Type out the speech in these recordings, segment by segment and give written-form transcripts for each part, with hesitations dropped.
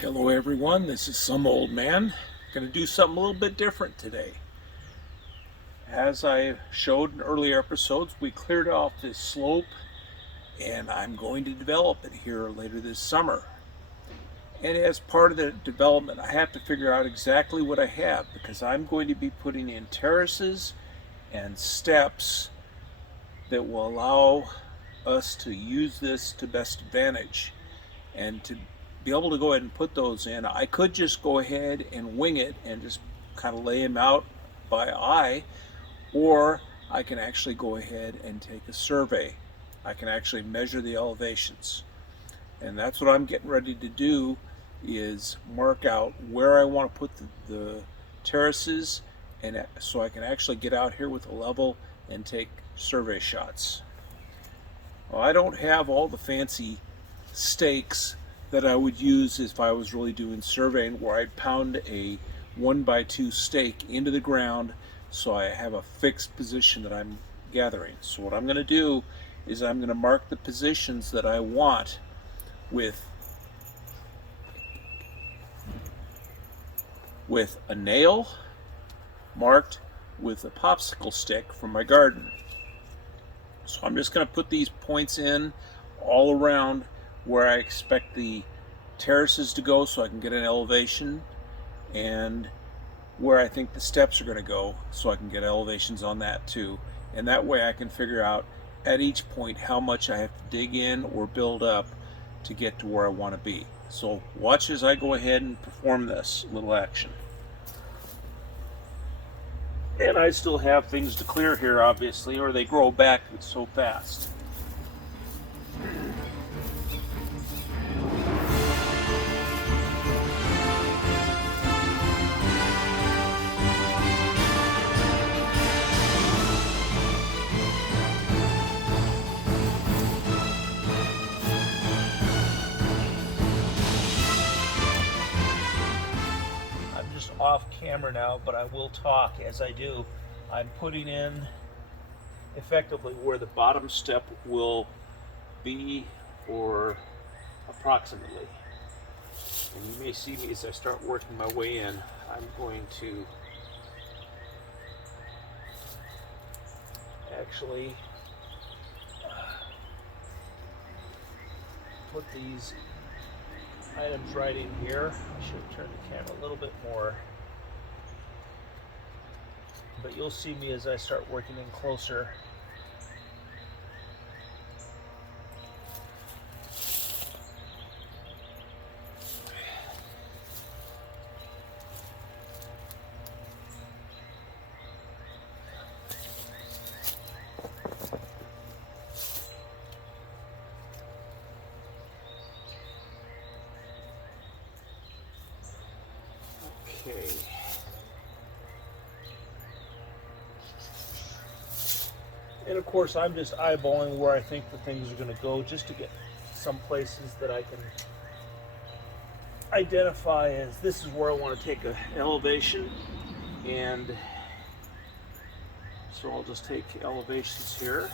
Hello everyone, this is some old man. Going to do something a little bit different today. As I showed in earlier episodes, we cleared off this slope and I'm going to develop it here later this summer. And as part of the development, I have to figure out exactly what I have because I'm going to be putting in terraces and steps that will allow us to use this to best advantage. And to be able to go ahead and put those in, I could just go ahead and wing it and just kind of lay them out by eye, or I can actually go ahead and take a survey. I can actually measure the elevations. And that's what I'm getting ready to do, is mark out where I want to put the terraces, and so I can actually get out here with a level and take survey shots. Well, I don't have all the fancy stakes that I would use if I was really doing surveying, where I'd pound a 1x2 stake into the ground so I have a fixed position that I'm gathering. So what I'm going to do is I'm going to mark the positions that I want with a nail marked with a popsicle stick from my garden. So I'm just going to put these points in all around where I expect the terraces to go so I can get an elevation, and where I think the steps are going to go so I can get elevations on that too. And that way I can figure out at each point how much I have to dig in or build up to get to where I want to be. So watch as I go ahead and perform this little action. And I still have things to clear here, obviously, or they grow back so fast. Off camera now, but I will talk as I do. I'm putting in effectively where the bottom step will be, or approximately. And you may see me as I start working my way in. I'm going to actually put these items right in here. I should turn the camera a little bit more, but you'll see me as I start working in closer. Okay. And of course, I'm just eyeballing where I think the things are going to go, just to get some places that I can identify as this is where I want to take an elevation. And so I'll just take elevations here,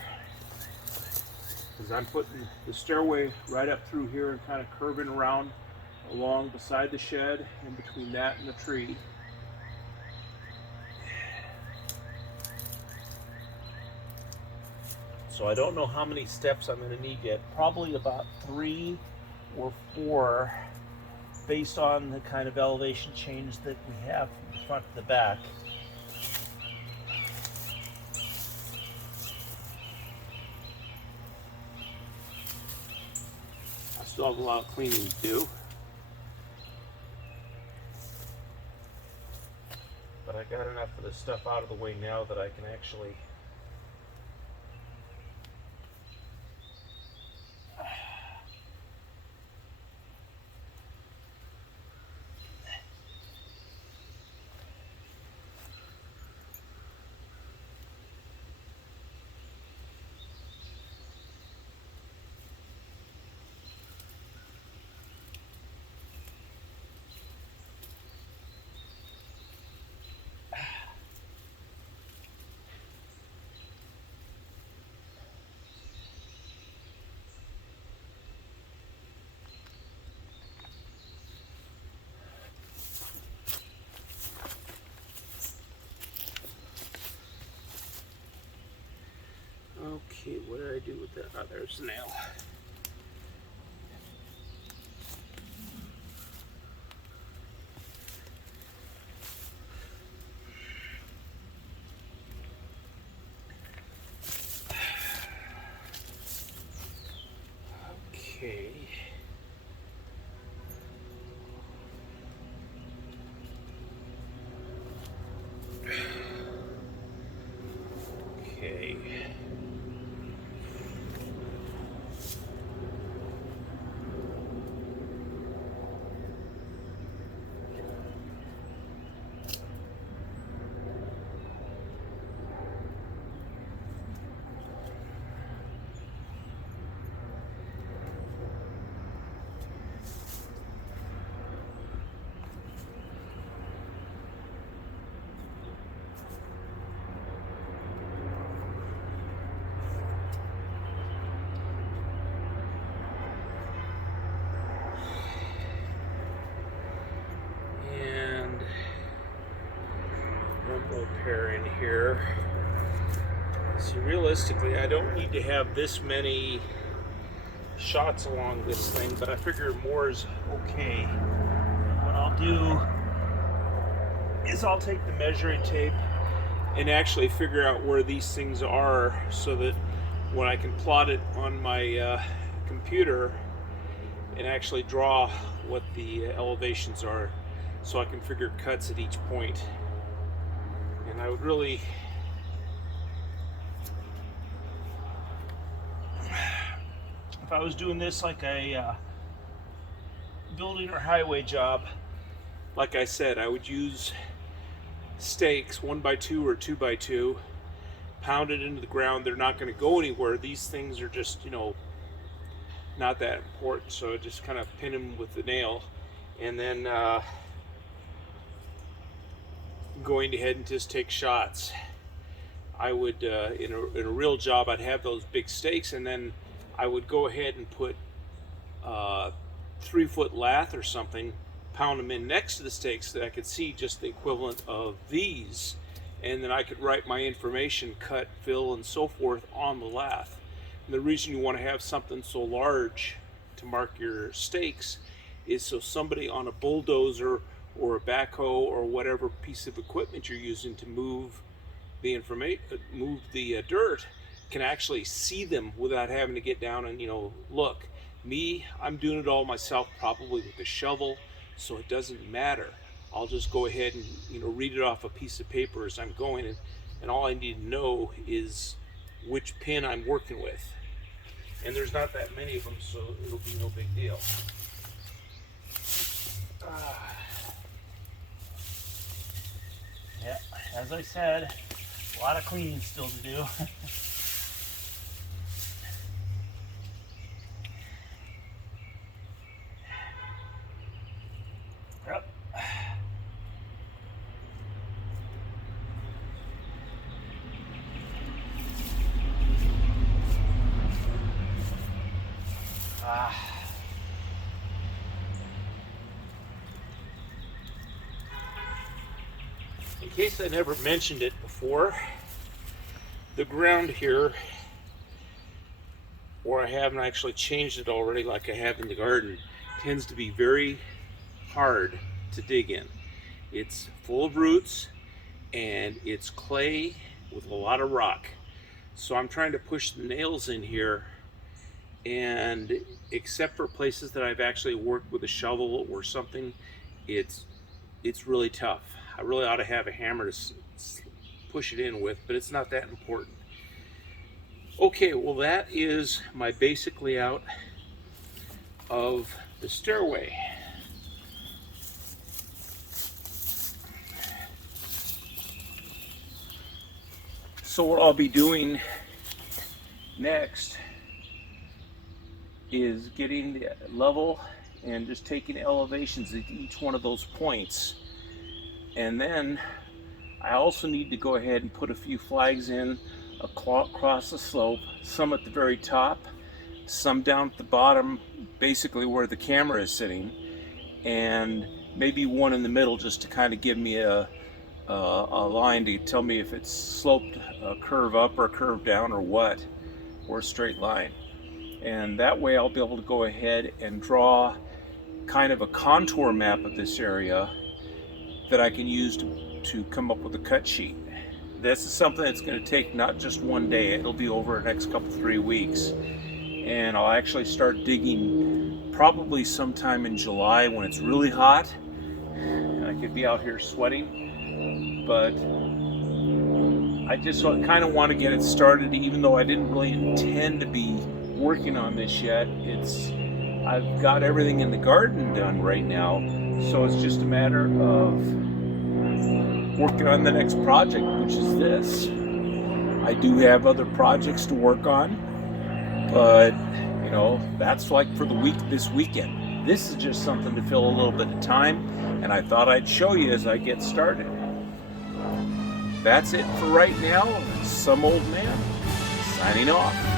because I'm putting the stairway right up through here and kind of curving around along beside the shed, in between that and the tree. So I don't know how many steps I'm going to need yet. Probably about 3 or 4, based on the kind of elevation change that we have from the front to the back. I still have a lot of cleaning to do, but I got enough of this stuff out of the way now that I can actually Okay, what did I do with that? Oh, there's the nail. Okay. Okay. Pair in here. See, realistically, I don't need to have this many shots along this thing, but I figure more is okay. What I'll do is I'll take the measuring tape and actually figure out where these things are so that when I can plot it on my computer and actually draw what the elevations are, so I can figure cuts at each point. And I would really, if I was doing this like a building or highway job, like I said, I would use stakes 1x2 or 2x2, pound it into the ground. They're not going to go anywhere. These things are just, you know, not that important. So I just kind of pin them with the nail, and then going ahead and just take shots. I would, in a real job, I'd have those big stakes, and then I would go ahead and put 3-foot lath or something, pound them in next to the stakes so that I could see just the equivalent of these, and then I could write my information, cut, fill, and so forth on the lath. And the reason you want to have something so large to mark your stakes is so somebody on a bulldozer or a backhoe or whatever piece of equipment you're using to move the dirt can actually see them without having to get down and, you know, look. Me, I'm doing it all myself, probably with a shovel, so it doesn't matter. I'll just go ahead and, you know, read it off a piece of paper as I'm going, and all I need to know is which pin I'm working with. And there's not that many of them, so it'll be no big deal. Yeah, as I said, a lot of cleaning still to do. Yep. In case I never mentioned it before, the ground here, or I haven't actually changed it already like I have in the garden, tends to be very hard to dig in. It's full of roots and it's clay with a lot of rock. So I'm trying to push the nails in here, and except for places that I've actually worked with a shovel or something, it's really tough. I really ought to have a hammer to push it in with, but it's not that important. Okay, well, that is my basic layout of the stairway. So what I'll be doing next is getting the level and just taking elevations at each one of those points. And then I also need to go ahead and put a few flags in across the slope, some at the very top, some down at the bottom, basically where the camera is sitting, and maybe one in the middle just to kind of give me a line to tell me if it's sloped, a curve up or a curve down or what. or a straight line. And that way I'll be able to go ahead and draw kind of a contour map of this area that I can use to come up with a cut sheet. This is something that's going to take not just one day, it'll be over the next couple 3 weeks. And I'll actually start digging probably sometime in July when it's really hot. And I could be out here sweating, but I just kind of want to get it started, even though I didn't really intend to be working on this yet. I've got everything in the garden done right now, so it's just a matter of working on the next project, which is this. I do have other projects to work on, but you know, that's like for this weekend. This is just something to fill a little bit of time, and I thought I'd show you as I get started. That's it for right now. Some old man signing off.